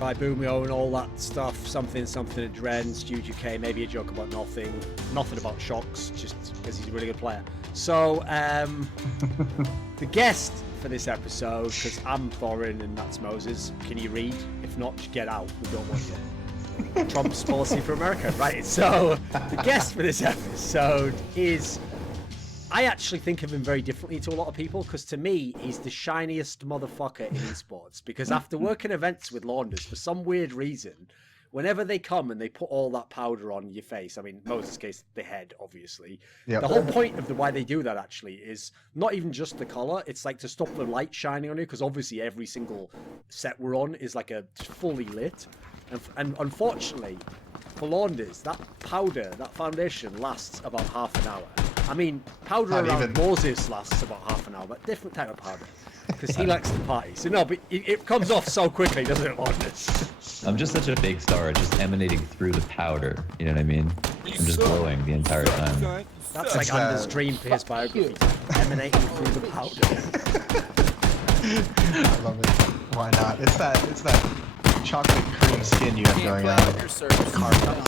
By Boomio and all that stuff, something at Dren, Studio K, maybe a joke about nothing about Shocks, just because he's a really good player. So, the guest for this episode, because I'm Thorin and that's Moses, can you read? If not, just get out, we don't want you. Trump's policy for America, right? So, the guest for this episode is... I actually think of him very differently to a lot of people, because to me, he's the shiniest motherfucker in esports. Because after working events with Launders, for some weird reason, whenever they come and they put all that powder on your face, I mean, Moses' case, the head, obviously. Yep. The whole point of why they do that, actually, is not even just the color. It's like to stop the light shining on you, because obviously every single set we're on is like a fully lit. And unfortunately, for Launders, that powder, that foundation lasts about half an hour. I mean, powder around Moses lasts about half an hour, but different type of powder, because he likes to party. So no, but it comes off so quickly, doesn't it, Launders? I'm just such a big star, just emanating through the powder. You know what I mean? I'm just glowing the entire time. That's like Anders' dream for his biography, emanating through the powder. I love it. Why not? It's that chocolate cream skin you have going on.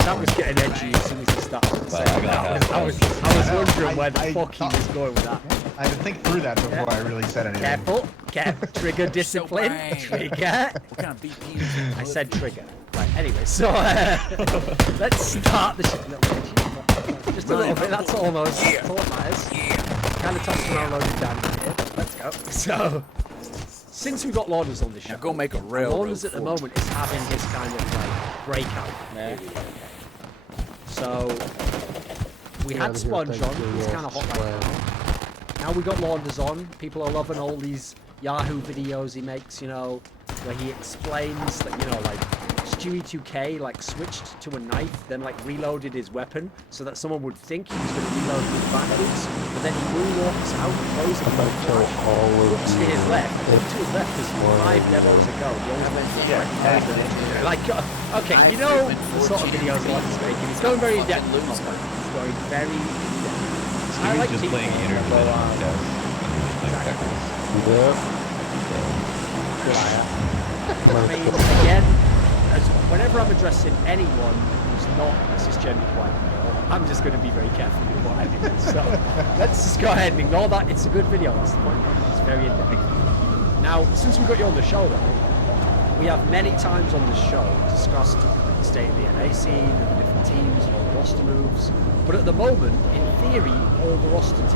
That was getting edgy as soon as he started. I was wondering where the fuck he was going with that. I had to think through that before I really said anything. Careful, trigger discipline, trigger. I said trigger. Right, anyway, so let's start the shit. Just a little bit, that's almost all that matters. Kind of tossed around loaded down here. Let's go. So... Since we got Launders on the show, go make a real. Launders at the moment is having his kind of like breakout. Yeah. So we had Sponge on, he's kind of hot right now. Now we got Launders on. People are loving all these Yahoo videos he makes, you know, where he explains that, you know, like Stewie 2K like switched to a knife, then like reloaded his weapon so that someone would think he was going to reload with backwards, but then he moonwalks out and goes to his left. To his left is 5 demos ago. Like, okay, you know the sort of videos he's making. He's going very in depth. He's going very in depth. I like just playing internet. I mean, again, whenever I'm addressing anyone who's not a cisgendered white girl, I'm just going to be very careful with what I do. So let's just go ahead and ignore that. It's a good video. That's the point. It's very in-depth. Now, since we got you on the show, though, we have many times on the show discussed the state of the NA scene and the different teams and all the roster moves. But at the moment, in theory, all the rosters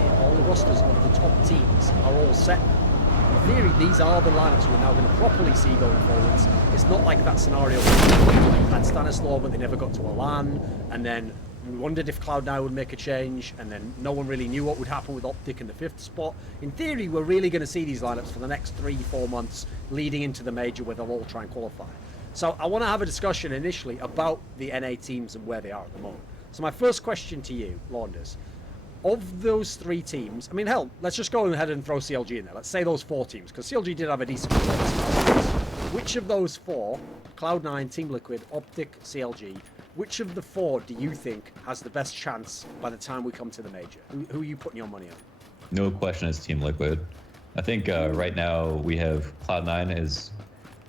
of the top teams are all set. In theory, these are the lineups we're now going to properly see going forwards. It's not like that scenario where we had Stanislaw but they never got to a LAN, and then we wondered if Cloud9 would make a change, and then no one really knew what would happen with Optic in the 5th spot. In theory, we're really going to see these lineups for the next 3-4 months leading into the major where they'll all try and qualify. So I want to have a discussion initially about the NA teams and where they are at the moment. So my first question to you, Launders, of those 3 teams, I mean, hell, let's just go ahead and throw CLG in there. Let's say those 4 teams, because CLG did have a decent performance. Which of those 4, Cloud9, Team Liquid, Optic, CLG, which of the 4 do you think has the best chance by the time we come to the major? Who are you putting your money on? No question, it's Team Liquid. I think right now we have Cloud9 is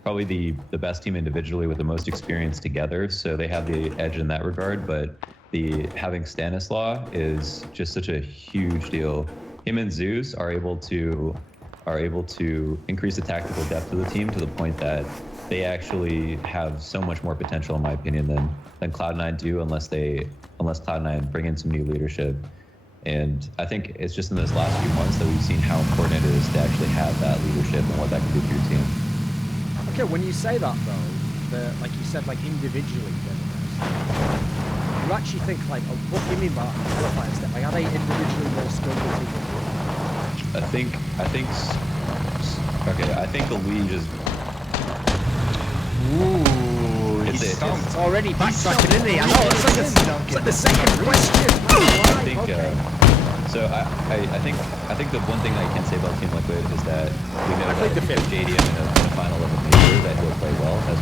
probably the best team individually with the most experience together, so they have the edge in that regard, but having Stanislaw is just such a huge deal. Him and Zeus are able to increase the tactical depth of the team to the point that they actually have so much more potential, in my opinion, than Cloud9 do, unless Cloud9 bring in some new leadership. And I think it's just in this last few months that we've seen how important it is to actually have that leadership and what that can do for your team. Okay, when you say that though, like you said, like individually, you actually think like, what do you mean by qualifying step? Like, are they individually more skilled than people? I think the league is. Ooh, it's already backtracking, isn't he? I know, it's like the second question. I think, so I think the one thing that I can say about Team Liquid is that we know that if JDM in a final level major that he'll play well, as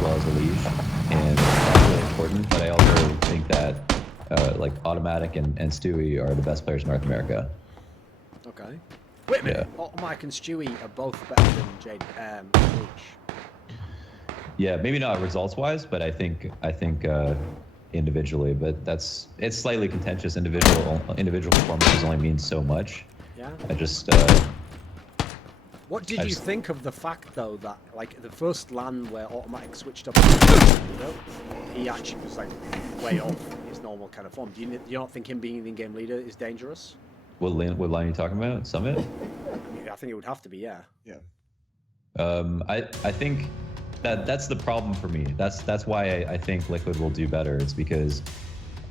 well as Elige, and that's really important. But I also think that like Automatic and Stewie are the best players in North America. Okay. Wait a minute. Yeah. Automatic and Stewie are both better than Elige. Yeah, maybe not results-wise, but I think individually. But it's slightly contentious. Individual performances only mean so much. Yeah. I just. What did you think of the fact, though, that like the first LAN where Automatic switched up, he actually was like way off his normal kind of form? Do you not think him being the in-game leader is dangerous? What line are you talking about? Summit? I think it would have to be, yeah. Yeah. I think that's the problem for me. That's why I think Liquid will do better. It's because,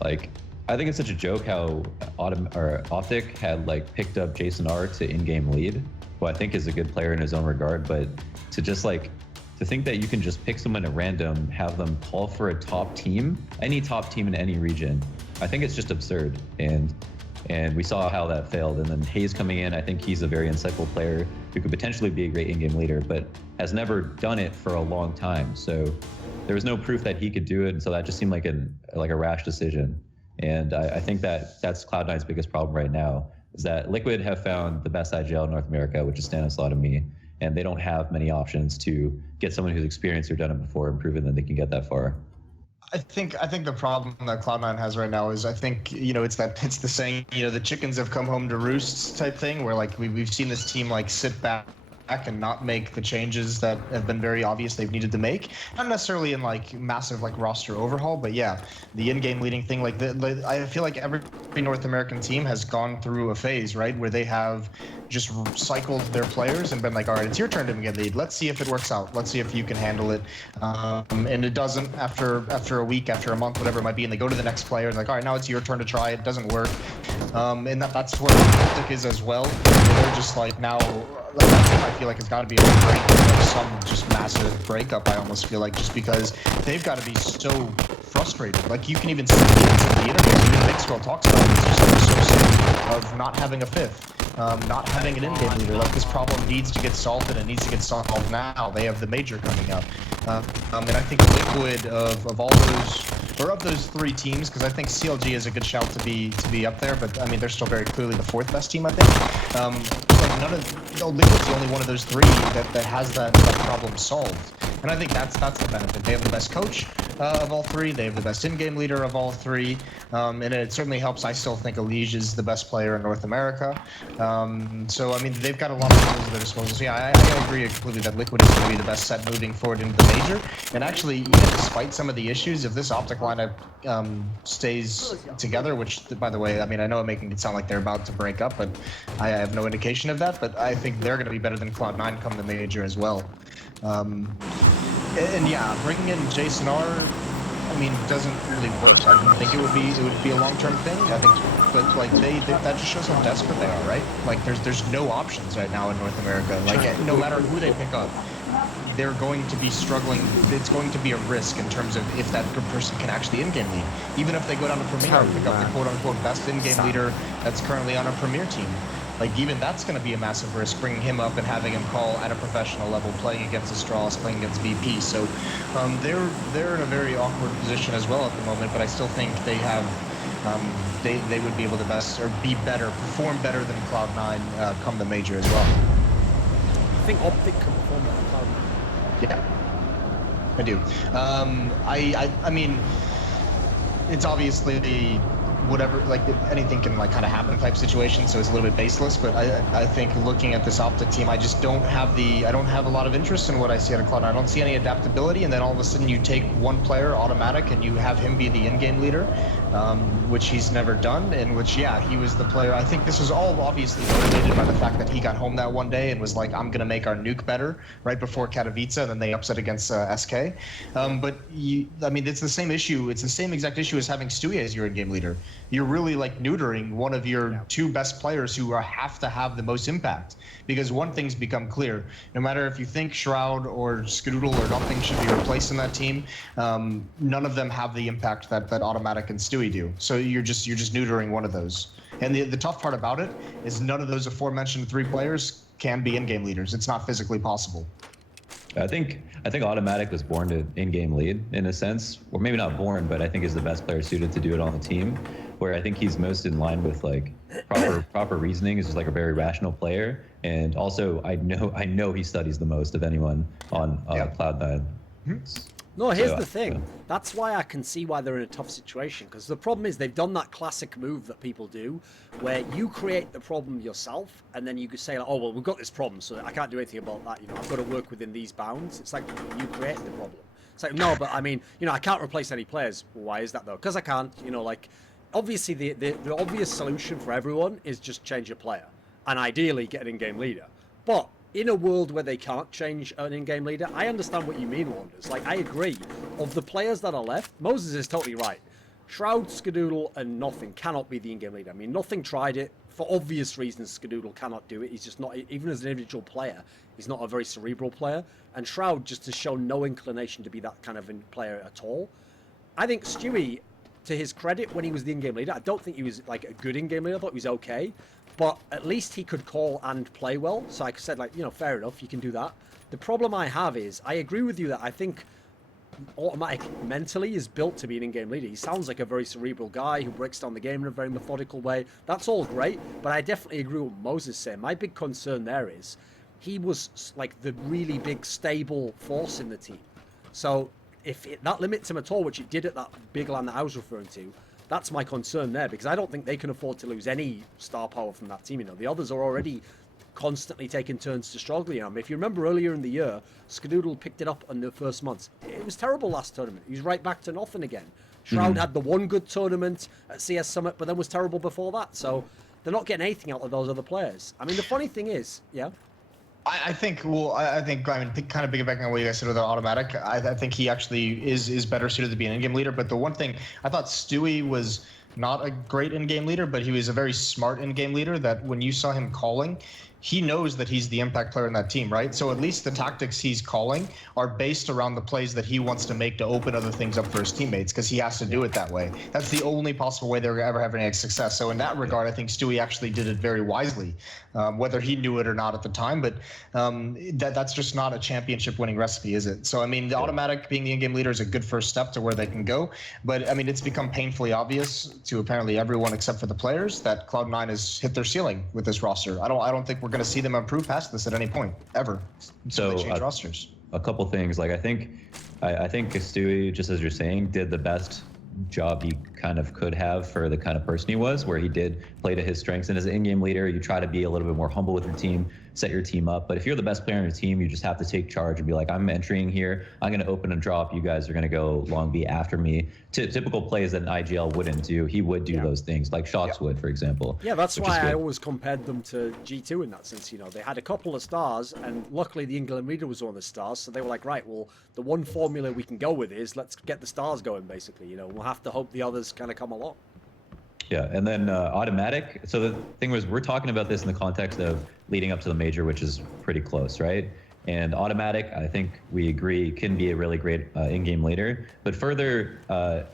like, I think it's such a joke how Optic had like picked up Jason R to in-game lead, who I think is a good player in his own regard, but to just like to think that you can just pick someone at random, have them call for a top team, any top team in any region, I think it's just absurd. And we saw how that failed. And then Hayes coming in, I think he's a very insightful player who could potentially be a great in-game leader, but has never done it for a long time. So there was no proof that he could do it, and so that just seemed like a rash decision. And I think that's Cloud9's biggest problem right now, is that Liquid have found the best IGL in North America, which is Stanislaw to me, and they don't have many options to get someone who's experienced or done it before and proven that they can get that far. I think the problem that Cloud9 has right now is, I think, it's the saying, the chickens have come home to roost type thing, where like we've seen this team like sit back and not make the changes that have been very obvious they've needed to make. Not necessarily in like massive like roster overhaul, but yeah, the in-game leading thing. Like I feel like every North American team has gone through a phase, right, where they have just cycled their players and been like, all right, it's your turn to get lead. Let's see if it works out. Let's see if you can handle it. And it doesn't after a week, after a month, whatever it might be, and they go to the next player and like, all right, now it's your turn to try. It doesn't work. And that's where Optic is as well. They're just like now. I feel like it's got to be some just massive breakup. I almost feel like, just because they've got to be so frustrated. Like you can even see it in the interviews. Even Big Skull talks about it. It's just so sick of not having a fifth, not having an in-game leader. Like this problem needs to get solved, and it needs to get solved now. They have the major coming up, and I think Liquid of all those. Or of those three teams, because I think CLG is a good shout to be up there, but I mean they're still very clearly the fourth best team, I think. Liquid's the only one of those three that has that problem solved, and I think that's the benefit. They have the best coach of all three. They have the best in-game leader of all three, and it certainly helps. I still think Elige is the best player in North America. So I mean they've got a lot of tools at their disposal. So yeah, I agree completely that Liquid is going to be the best set moving forward into the major. And actually, even despite some of the issues, if this Optic lineup stays together, which, by the way, I mean, I know I'm making it sound like they're about to break up, but I have no indication of that. But I think they're going to be better than Cloud9 come the major as well. And yeah, bringing in Jason R, I mean, doesn't really work. I don't think it would be a long-term thing. I think, but like that just shows how desperate they are, right? Like there's no options right now in North America. Like no matter who they pick up, they're going to be struggling. It's going to be a risk in terms of if that good person can actually in-game lead. Even if they go down to Premier and pick up the quote-unquote best in-game leader that's currently on a Premier team. Like even that's going to be a massive risk, bringing him up and having him call at a professional level, playing against Astralis, playing against VP. So they're in a very awkward position as well at the moment. But I still think they have they would be able to best or be better, perform better than Cloud9 come the major as well. I think Optic can perform better than Cloud9. Yeah, I do. I mean, it's obviously whatever, like anything can like kind of happen type situation, so it's a little bit baseless. But I think looking at this Optic team, I just don't have a lot of interest in what I see out of Cloud9. I don't see any adaptability, and then all of a sudden you take one player, Automatic, and you have him be the in-game leader, which he's never done, and which, yeah, he was the player. I think this was all obviously motivated by the fact that he got home that one day and was like, I'm gonna make our nuke better right before Katowice, and then they upset against SK. But I mean, it's the same issue. It's the same exact issue as having Stewie as your in-game leader. You're really like neutering one of your two best players who have to have the most impact, because one thing's become clear: no matter if you think Shroud or Skadoodle or nothing should be replaced in that team, none of them have the impact that Automatic and Stewie do. So you're just neutering one of those. And the tough part about it is none of those aforementioned three players can be in-game leaders. It's not physically possible. I think Automatic was born to in-game lead in a sense, or maybe not born, but I think is the best player suited to do it on the team. Where I think he's most in line with like proper reasoning. Is just like a very rational player, and also I know he studies the most of anyone on Cloud9. No, here's So, the thing. That's why I can see why they're in a tough situation. Because the problem is they've done that classic move that people do, where you create the problem yourself, and then you could say, like, "Oh well, we've got this problem, so I can't do anything about that. You know, I've got to work within these bounds." It's like you create the problem. It's like, no, but I mean, you know, I can't replace any players. Well, why is that though? Because I can't. You know, like, obviously the obvious solution for everyone is just change a player, and ideally get an in-game leader. But in a world where they can't change an in-game leader, I understand what you mean, Wonders. Like, I agree. Of the players that are left, Moses is totally right. Shroud, Skadoodle, and Nothing cannot be the in-game leader. I mean, Nothing tried it. For obvious reasons, Skadoodle cannot do it. He's just not, even as an individual player, he's not a very cerebral player. And Shroud just has shown no inclination to be that kind of player at all. I think Stewie, to his credit, when he was the in-game leader, I don't think he was like a good in-game leader. I thought he was okay. But at least he could call and play well. So I said, like, you know, fair enough, you can do that. The problem I have is, I agree with you that I think Automatic mentally is built to be an in-game leader. He sounds like a very cerebral guy who breaks down the game in a very methodical way. That's all great, but I definitely agree with what Moses said. My big concern there is, he was like the really big stable force in the team. So if that limits him at all, which it did at that big LAN that I was referring to, that's my concern there, because I don't think they can afford to lose any star power from that team. You know, the others are already constantly taking turns to struggle. You know, I mean, if you remember earlier in the year, Skadoodle picked it up in the first months. It was terrible last tournament. He was right back to nothing again. Shroud had the one good tournament at CS Summit, but then was terrible before that. So they're not getting anything out of those other players. I mean, the funny thing is, yeah. I think, well, I think, I mean, kind of piggybacking on what you guys said with the Automatic, I think he actually is better suited to be an in-game leader. But the one thing, I thought Stewie was not a great in-game leader, but he was a very smart in-game leader that when you saw him calling, he knows that he's the impact player in that team, right? So at least the tactics he's calling are based around the plays that he wants to make to open other things up for his teammates, because he has to do it that way. That's the only possible way they're ever having any success. So in that regard, I think Stewie actually did it very wisely, whether he knew it or not at the time. But that's just not a championship winning recipe, is it? So, I mean, the Automatic being the in-game leader is a good first step to where they can go. But, I mean, it's become painfully obvious to apparently everyone except for the players that Cloud9 has hit their ceiling with this roster. I don't think we're going to see them improve past this at any point ever. So they change rosters. A couple things, like I think Stewie, just as you're saying, did the best job he kind of could have for the kind of person he was, where he did play to his strengths. And as an in-game leader, you try to be a little bit more humble with your team, set your team up. But if you're the best player on your team, you just have to take charge and be like, I'm entering here, I'm going to open and drop, you guys are going to go long B after me. Typical plays that an IGL wouldn't do, he would do those things, like Shox would, for example. Yeah, that's why I always compared them to G2 in that sense. You know, they had a couple of stars, and luckily the England leader was one of the stars, so they were like, right, well, the one formula we can go with is let's get the stars going, basically. You know, we'll have to hope the others kind of come along. Yeah, and then Automatic. So the thing was, we're talking about this in the context of leading up to the major, which is pretty close, right? And Automatic, I think we agree, can be a really great in-game leader. But further,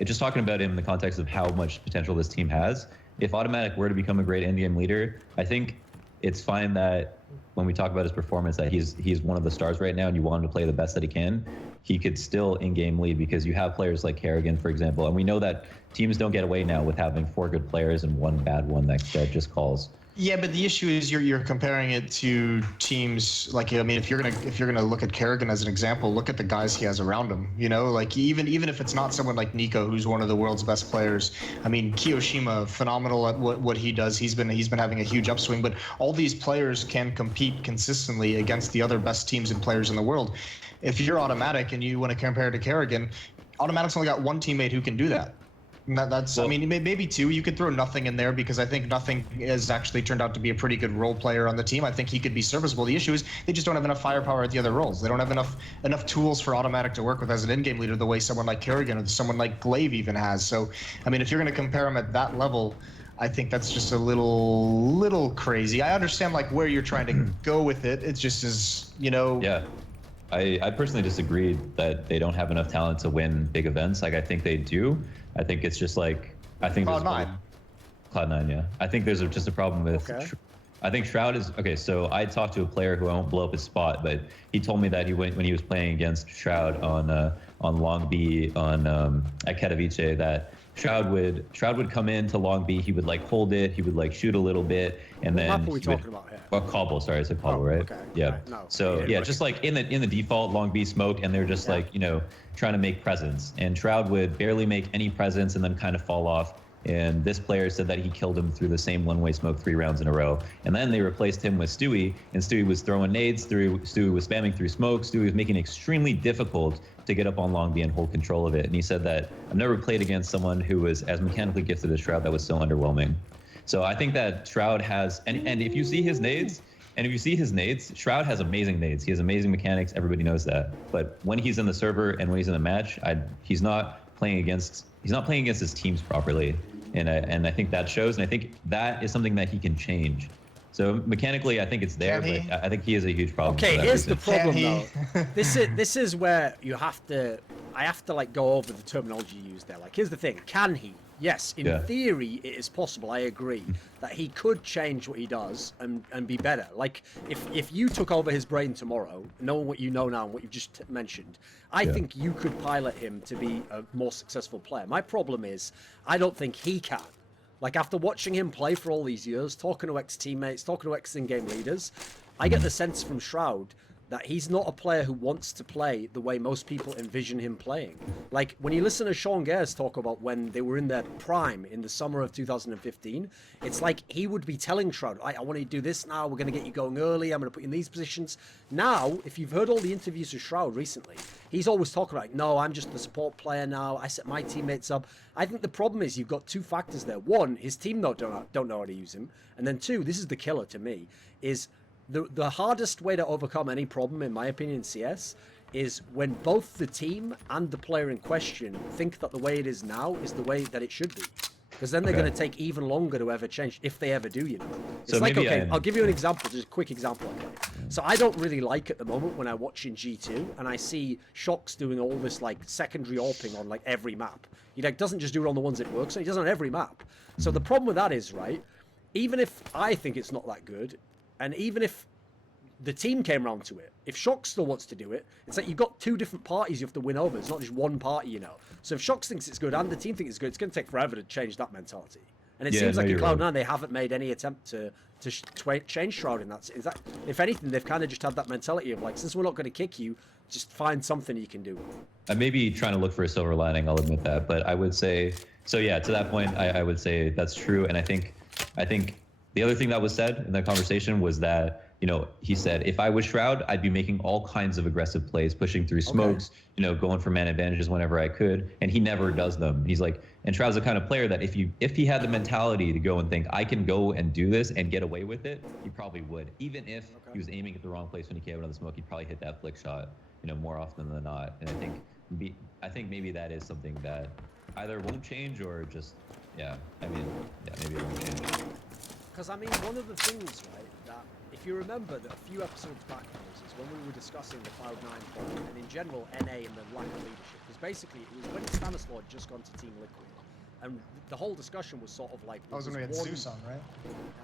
just talking about it in the context of how much potential this team has, if Automatic were to become a great in-game leader, I think it's fine that when we talk about his performance, that he's one of the stars right now, and you want him to play the best that he can. He could still in-game lead, because you have players like Kerrigan, for example, and we know that teams don't get away now with having 4 good players and 1 bad one that just calls. Yeah, but the issue is you're comparing it to teams like, I mean, if you're gonna look at Kerrigan as an example, look at the guys he has around him. You know, like even if it's not someone like Nico, who's one of the world's best players. I mean, Kiyoshima, phenomenal at what he does. He's been having a huge upswing. But all these players can compete consistently against the other best teams and players in the world. If you're Automatic and you want to compare to Kerrigan, Automatic's only got one teammate who can do that. That's, I mean, maybe 2. You could throw Nothing in there, because I think Nothing has actually turned out to be a pretty good role player on the team. I think he could be serviceable. The issue is they just don't have enough firepower at the other roles. They don't have enough tools for Automatic to work with as an in-game leader the way someone like Kerrigan or someone like Glaive even has. So, I mean, if you're going to compare him at that level, I think that's just a little crazy. I understand like where you're trying to go with it. It just is, you know. Yeah. I personally disagree that they don't have enough talent to win big events. Like, I think they do. I think it's just like, I think Cloud9. Cloud9, yeah. I think there's just a problem with I think Shroud is okay. So I talked to a player who I won't blow up his spot, but he told me that he went when he was playing against Shroud on Long B at Katowice, that Shroud would come into Long B. He would like hold it. He would like shoot a little bit, and What then map are we he would, talking about here? well, Cobble. Sorry, I said Cobble, right? Okay. Yeah. Right, no, So yeah, just like in the default Long B smoke, and they're just like trying to make presence, and Shroud would barely make any presence, and then kind of fall off. And this player said that he killed him through the same one-way smoke 3 rounds in a row. And then they replaced him with Stewie, and Stewie was throwing nades, Stewie was spamming through smoke, Stewie was making it extremely difficult to get up on Long B and hold control of it. And he said that I've never played against someone who was as mechanically gifted as Shroud that was so underwhelming. So I think that Shroud has, and if you see his nades, Shroud has amazing nades. He has amazing mechanics. Everybody knows that. But when he's in the server and when he's in the match, he's not playing against his teams properly. And I think that shows, and I think that is something that he can change. So mechanically, I think it's there, but I think he is a huge problem. Okay, here's the problem Can though. This is where I have to like go over the terminology used there. Like, here's the thing: can he? Yes, in theory, it is possible. I agree that he could change what he does and be better. Like, if you took over his brain tomorrow, knowing what you know now and what you've just mentioned, I think you could pilot him to be a more successful player. My problem is, I don't think he can. Like, after watching him play for all these years, talking to ex-teammates, talking to ex-in-game leaders, I get the sense from Shroud that he's not a player who wants to play the way most people envision him playing. Like, when you listen to Sean Gares talk about when they were in their prime in the summer of 2015, it's like he would be telling Shroud, I want to do this now, we're going to get you going early, I'm going to put you in these positions. Now, if you've heard all the interviews with Shroud recently, he's always talking like, no, I'm just the support player now, I set my teammates up. I think the problem is you've got 2 factors there. One, his team don't know how to use him. And then 2, this is the killer to me, is the hardest way to overcome any problem, in my opinion, in CS, is when both the team and the player in question think that the way it is now is the way that it should be. Because then they're going to take even longer to ever change, if they ever do, It's so like, okay, I'll give you an example, just a quick example, okay? So I don't really like at the moment when I watch in G2 and I see Shox doing all this like secondary AWPing on like every map. He like doesn't just do it on the ones it works on, he does it on every map. So the problem with that is, right, even if I think it's not that good, and even if the team came around to it, if Shox still wants to do it, it's like you've got 2 different parties you have to win over. It's not just one party, So if Shox thinks it's good and the team thinks it's good, it's going to take forever to change that mentality. And it seems like in Cloud9 they haven't made any attempt to change Shroud in that. Is that, if anything, they've kind of just had that mentality of like, since we're not going to kick you, just find something you can do. I may be trying to look for a silver lining, I'll admit that, but I would say, so yeah, to that point, I would say that's true. And I think the other thing that was said in that conversation was that, he said, if I was Shroud, I'd be making all kinds of aggressive plays, pushing through smokes, going for man advantages whenever I could. And he never does them. He's like, and Shroud's the kind of player that if he had the mentality to go and think, I can go and do this and get away with it, he probably would. Even if he was aiming at the wrong place when he came out of the smoke, he'd probably hit that flick shot, more often than not. And I think maybe that is something that either won't change or just, maybe it won't change. Because, one of the things, right, that if you remember that a few episodes back, Moses, when we were discussing the Cloud9 problem, and in general, NA and the lack of leadership, because basically it was when Stanislaw had just gone to Team Liquid, and the whole discussion was sort of like... That was when we had Zeus on, right?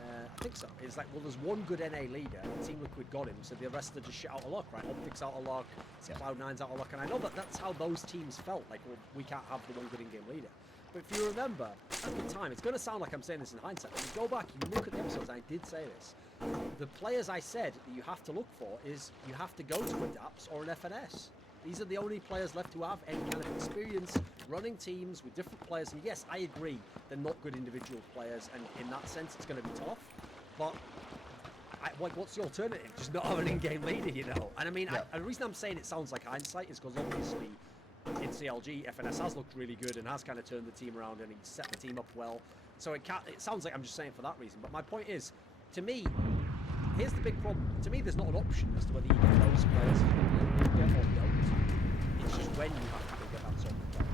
I think so. It's like, well, there's one good NA leader, and Team Liquid got him, so the rest are just shit out of luck, right? Optics out of luck, Cloud9's out of luck, and I know that that's how those teams felt, like, well, we can't have the one good in-game leader. But if you remember, at the time, it's going to sound like I'm saying this in hindsight, but you go back, you look at the episodes, I did say this. The players I said that you have to look for is you have to go to a DAPS or an FNS. These are the only players left who have any kind of experience running teams with different players. And yes, I agree, they're not good individual players, and in that sense, it's going to be tough. But what's the alternative? Just not have an in-game leader, And the reason I'm saying it sounds like hindsight is because obviously in CLG, FNS has looked really good and has kind of turned the team around and he set the team up well. So it sounds like I'm just saying for that reason. But my point is, to me, here's the big problem. To me, there's not an option as to whether you get those players or don't. It's just when you have to go get that sort of player.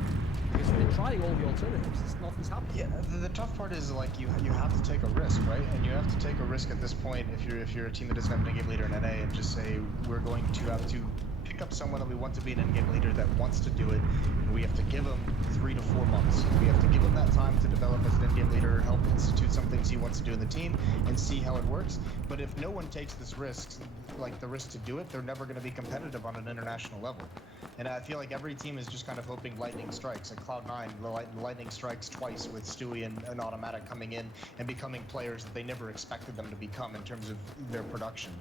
Because they're trying all the alternatives. Nothing's happening. Yeah, the tough part is like you have to take a risk, right? And you have to take a risk at this point if you're a team that doesn't have an in-game leader in NA and just say we're going to have to pick up someone that we want to be an in-game leader that wants to do it, and we have to give them 3 to 4 months. We have to give them that time to develop as an in-game leader, help institute some things he wants to do in the team, and see how it works. But if no one takes this risk, like the risk to do it, they're never going to be competitive on an international level. And I feel like every team is just kind of hoping lightning strikes. At Cloud9, the lightning strikes twice with Stewie and Automatic coming in and becoming players that they never expected them to become in terms of their production.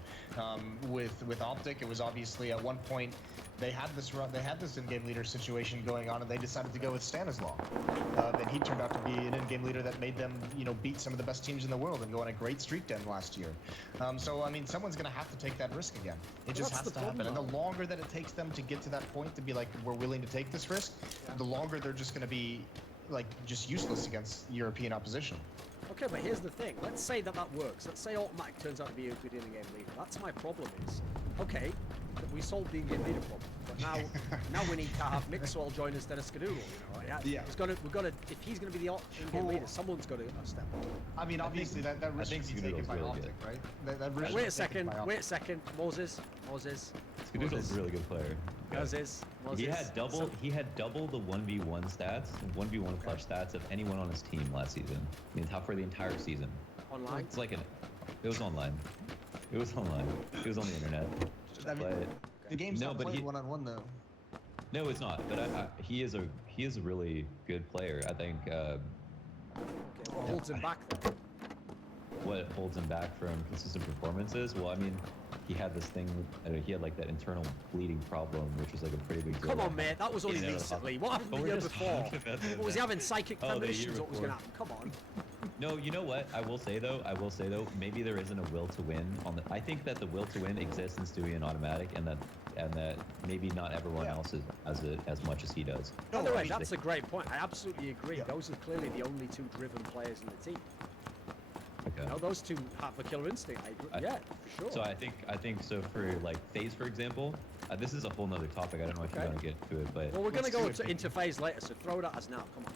With Optic, it was obviously at one point they had this in-game leader situation going on, and they decided to go with Stanislaw. And he turned out to be an in-game leader that made them, beat some of the best teams in the world and go on a great streak to end last year. So I mean, someone's going to have to take that risk again. It just has to happen. And the longer that it takes them to get to that point to be like, we're willing to take this risk, the longer they're just going to be like just useless against European opposition. Okay, but here's the thing. Let's say that works. Let's say Automatic turns out to be a good in-game leader. That's my problem is, okay, we solved the in-game leader problem, but now we need to have Mixwell join us, Dennis Skadoodle, Yeah. We've got to, if he's going to be the in-game leader, someone's got to step up. I mean, obviously that risk should be taken by Optic, right? That risk Wait a second, Moses. Skadoodle's a really good player. Moses. He had double the 1v1 stats, 1v1 clutch stats of anyone on his team last season. I mean, for the entire season. Online? It's like it was online. It was online. It was on the internet. I mean, the game's not played one-on-one though. No, it's not. But he is a really good player. I think. What holds him back then? What holds him back from consistent performances? Well, I mean, he had this thing. He had like that internal bleeding problem, which was like a pretty big deal. Come on, mate. That was only recently. What happened the year before? What, was he having psychic premonitions? What was going to happen? Come on. No, you know what? I will say though, maybe there isn't a will to win on the. I think that the will to win exists in Stewie and Automatic, and that maybe not everyone else has it as much as he does. By the way, that's a great point. I absolutely agree. Yeah. Those are clearly the only two driven players in the team. Okay. Those two have a killer instinct. I agree. Yeah, for sure. So I think so for like FaZe, for example, this is a whole nother topic. I don't know if you want to get to it, but well, we're gonna go into FaZe later, so throw it at us now. Come on.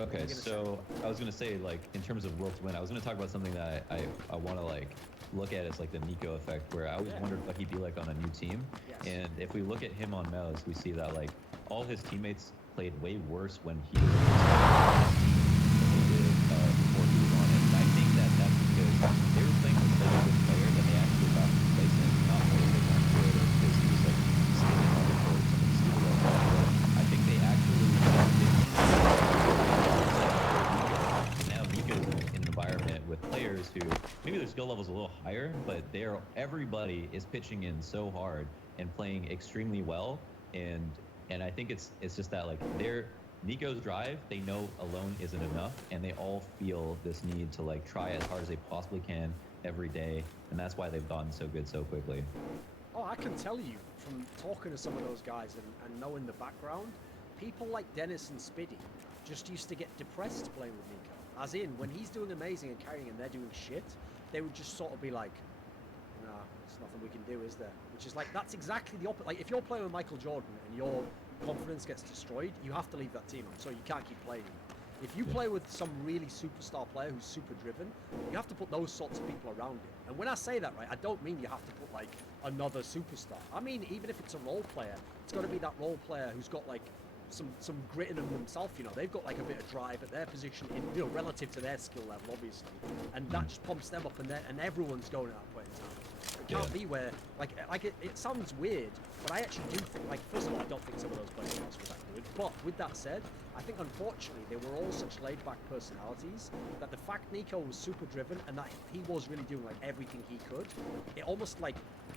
Okay, so I was gonna say, like, in terms of will to win, I was gonna talk about something that I want to like look at as like the Nico effect, where I always wondered what he'd be like on a new team. Yes. And if we look at him on Mouse, we see that like all his teammates played way worse when he was before he was on it. And I think that's because they were playing with such a good player that they actually got complacent, not because they weren't good or because he was like standing on the court or something stupid like that. I think they actually now Nico's in an environment with players who maybe their skill level's a little higher, but everybody is pitching in so hard and playing extremely well, and I think it's just that like Nico's drive, they know alone isn't enough, and they all feel this need to like try as hard as they possibly can every day, and that's why they've gotten so good so quickly. Oh, I can tell you from talking to some of those guys and knowing the background, people like Dennis and Spiddy just used to get depressed playing with Nico. As in, when he's doing amazing and carrying and they're doing shit, they would just sort of be like, nah, there's nothing we can do, is there? Which is like, that's exactly the opposite. Like, if you're playing with Michael Jordan and your confidence gets destroyed, you have to leave that team. So you can't keep playing. If you play with some really superstar player who's super driven, you have to put those sorts of people around him. And when I say that, right, I don't mean you have to put like another superstar. I mean, even if it's a role player, it's got to be that role player who's got like some grit in them themselves, they've got like a bit of drive at their position, in, relative to their skill level, obviously, and that just pumps them up, and everyone's going at that point in time. It can't be where, like it sounds weird, but I actually do think, like, first of all, I don't think some of those players were that good, but with that said, I think unfortunately they were all such laid-back personalities that the fact Nico was super driven and that he was really doing like everything he could, it almost like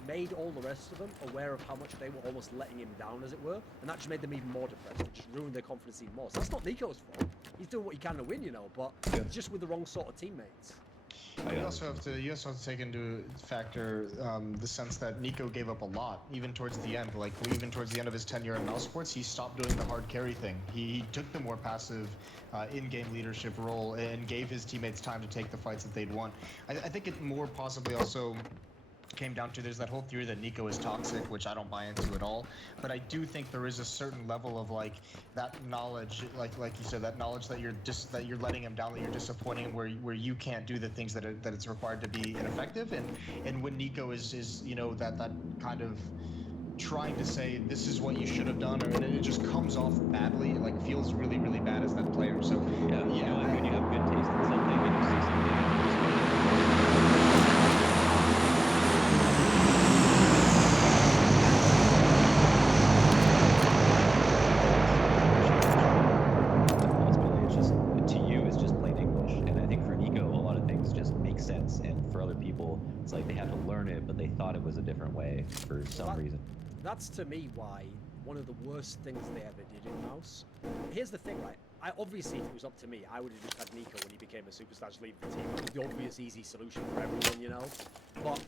made all the rest of them aware of how much they were almost letting him down, as it were, and that just made them even more depressed. It just ruined their confidence even more. So that's not Nico's fault. He's doing what he can to win, but just with the wrong sort of teammates. You also have to take into factor the sense that Nico gave up a lot, even towards the end. Like, even towards the end of his tenure in Mouse Sports, he stopped doing the hard carry thing. He took the more passive in-game leadership role and gave his teammates time to take the fights that they'd won. I think it more possibly also came down to, there's that whole theory that Nico is toxic, which I don't buy into at all, but I do think there is a certain level of like that knowledge, like you said, that knowledge that you're letting him down, that you're disappointing him, where you can't do the things that it's required to be ineffective, and when Nico is that kind of trying to say this is what you should have done, and it just comes off badly, it like feels really, really bad as that player. So people, it's like they have to learn it, but they thought it was a different way for some reason. That's to me why one of the worst things they ever did in Mouse. Here's the thing, right? Obviously, if it was up to me, I would have just had Nico when he became a superstar to leave the team. It was the obvious, easy solution for everyone, you know? But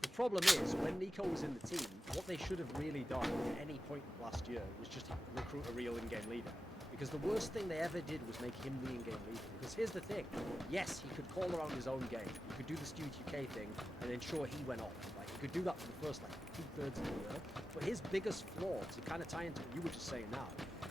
the problem is, when Nico was in the team, what they should have really done at any point last year was just recruit a real in-game leader. Because the worst thing they ever did was make him the in-game leader. Because here's the thing, yes, he could call around his own game. He could do the Student UK thing and ensure he went off. Like, he could do that for the first, like, 2/3 of the year. But his biggest flaw, to kind of tie into what you were just saying now,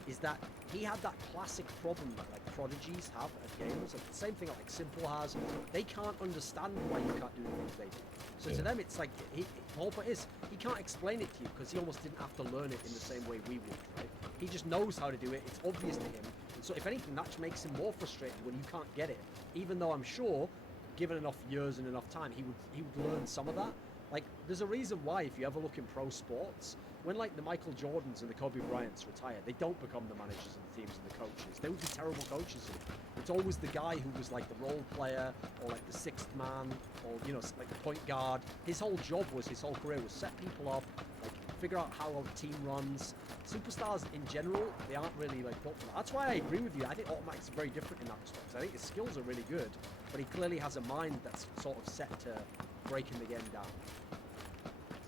is that he had that classic problem that, like, prodigies have at games. Like, the same thing like Simple has. They can't understand why you can't do the things they do. So to them, it's like, the whole point is, he can't explain it to you because he almost didn't have to learn it in the same way we would, right? He just knows how to do it. It's obvious to him. And so if anything, that makes him more frustrated when you can't get it. Even though I'm sure, given enough years and enough time, he would learn some of that. Like, there's a reason why, if you ever look in pro sports, when, like, the Michael Jordans and the Kobe Bryants retire, they don't become the managers of the teams and the coaches. They would be terrible coaches. It's always the guy who was, like, the role player or, like, the sixth man or, you know, like the point guard. His whole job was, his whole career was set people up, like, figure out how a team runs. Superstars, in general, they aren't really, like, built for that. That's why I agree with you. I think Automatic's very different in that respect. I think his skills are really good, but he clearly has a mind that's sort of set to breaking the game down.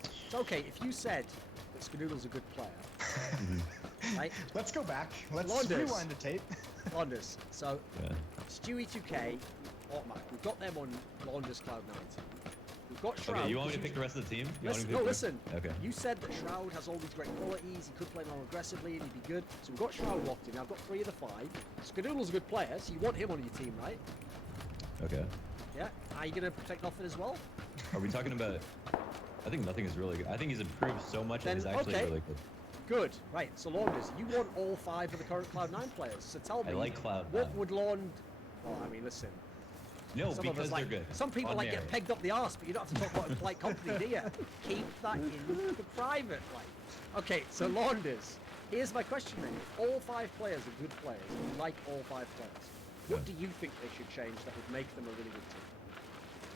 It's okay, if you said that Skadoodle's a good player, right? Let's go back. Let's Launders. rewind the tape. Launders. So, Yeah. Stewie 2K, Automatic, we've got them on Launders Cloud 9. We've got Shroud. Okay, you want me to pick the rest of the team? Listen. Okay. You said that Shroud has all these great qualities, he could play more aggressively and he'd be good. So we've got Shroud locked in. I've got 3 of the 5. Skadoodle's a good player, so you want him on your team, right? Okay. Yeah. Are you going to protect Nothing as well? Are we talking about... I think Nothing is really good. I think he's improved so much and Then, he's actually okay. really good. Good. Right, so Launders, you want all 5 of the current Cloud9 players. So tell me, I like Cloud9. what would Well, I mean, listen. No, Some of because us, like, they're good. Some people On like get merit. pegged up the arse, but you don't have to talk about it in polite company, do you? Keep that in the private life. Okay, so Launders, here's my question then. If all 5 players are good players, and you like all 5 players, what do you think they should change that would make them a really good team?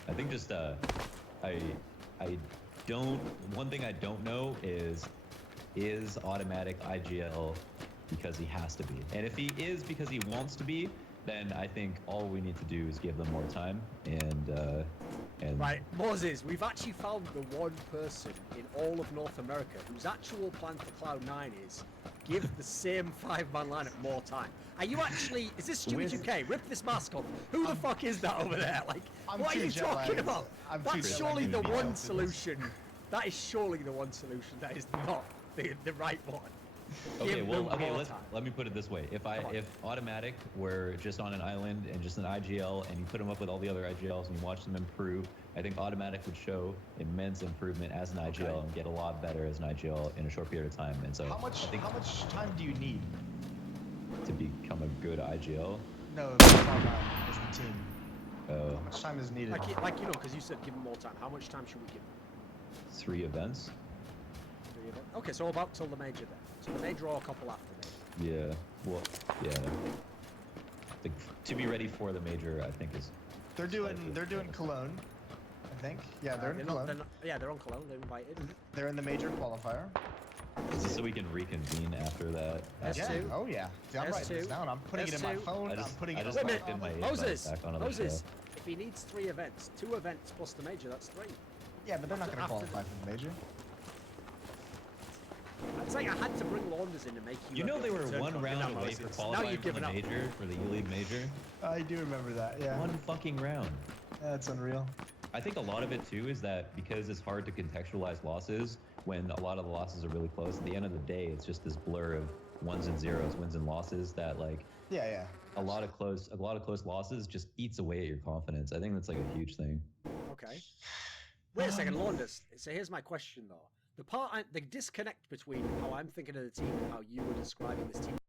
I think just I don't. One thing I don't know is Automatic IGL because he has to be, and if he is because he wants to be, then I think all we need to do is give them more time and Right, Moses, we've actually found the one person in all of North America whose actual plan for Cloud9 is give the same 5-man lineup more time. Are you actually, is this Stewie 2K? Rip this mask off. Who the fuck is that over there? Like, what are you talking about? That's surely the one solution. That is surely the one solution. That is not the right one. Okay, Give well, them okay, more time. let me put it this way. If Automatic were just on an island and just an IGL and you put them up with all the other IGLs and you watch them improve, I think Automatic would show immense improvement as an IGL and get a lot better as an IGL in a short period of time. And so How much time do you need? to become a good IGL, No, Cloud9 is the team. How much time is needed? Like you know, because you said give them more time. How much time should we give them? 3 events. 3 of them? Okay, so about till the major then. So the major or a couple after major. Yeah. Well, yeah. To be ready for the major, I think is. They're doing Cologne, I think. Yeah, they're in Cologne. They're on Cologne. They're invited. They're in the major qualifier. Is this so we can reconvene after that? S2. Oh yeah. See, I'm writing this down. I'm putting it in my S2. phone. I I'm putting it just on my typed in my phone. Moses, back onto the Moses, show. if he needs 3 events, 2 events plus the major, that's 3. Yeah, but they're not going to After qualify for the major. It's like I had to bring Launders in to make you. You know they were return one cook in round that away Moses. for Now qualifying you've for the given up. major, for the E-League major. I do remember that. Yeah. One fucking round. That's unreal. I think a lot of it too is that because it's hard to contextualize losses when a lot of the losses are really close. At the end of the day, it's just this blur of ones and zeros, wins and losses that like Yeah. a lot of close losses just eats away at your confidence. I think that's like a huge thing. Okay. Wait a second, Launders. So here's my question though. The disconnect between how I'm thinking of the team and how you were describing this team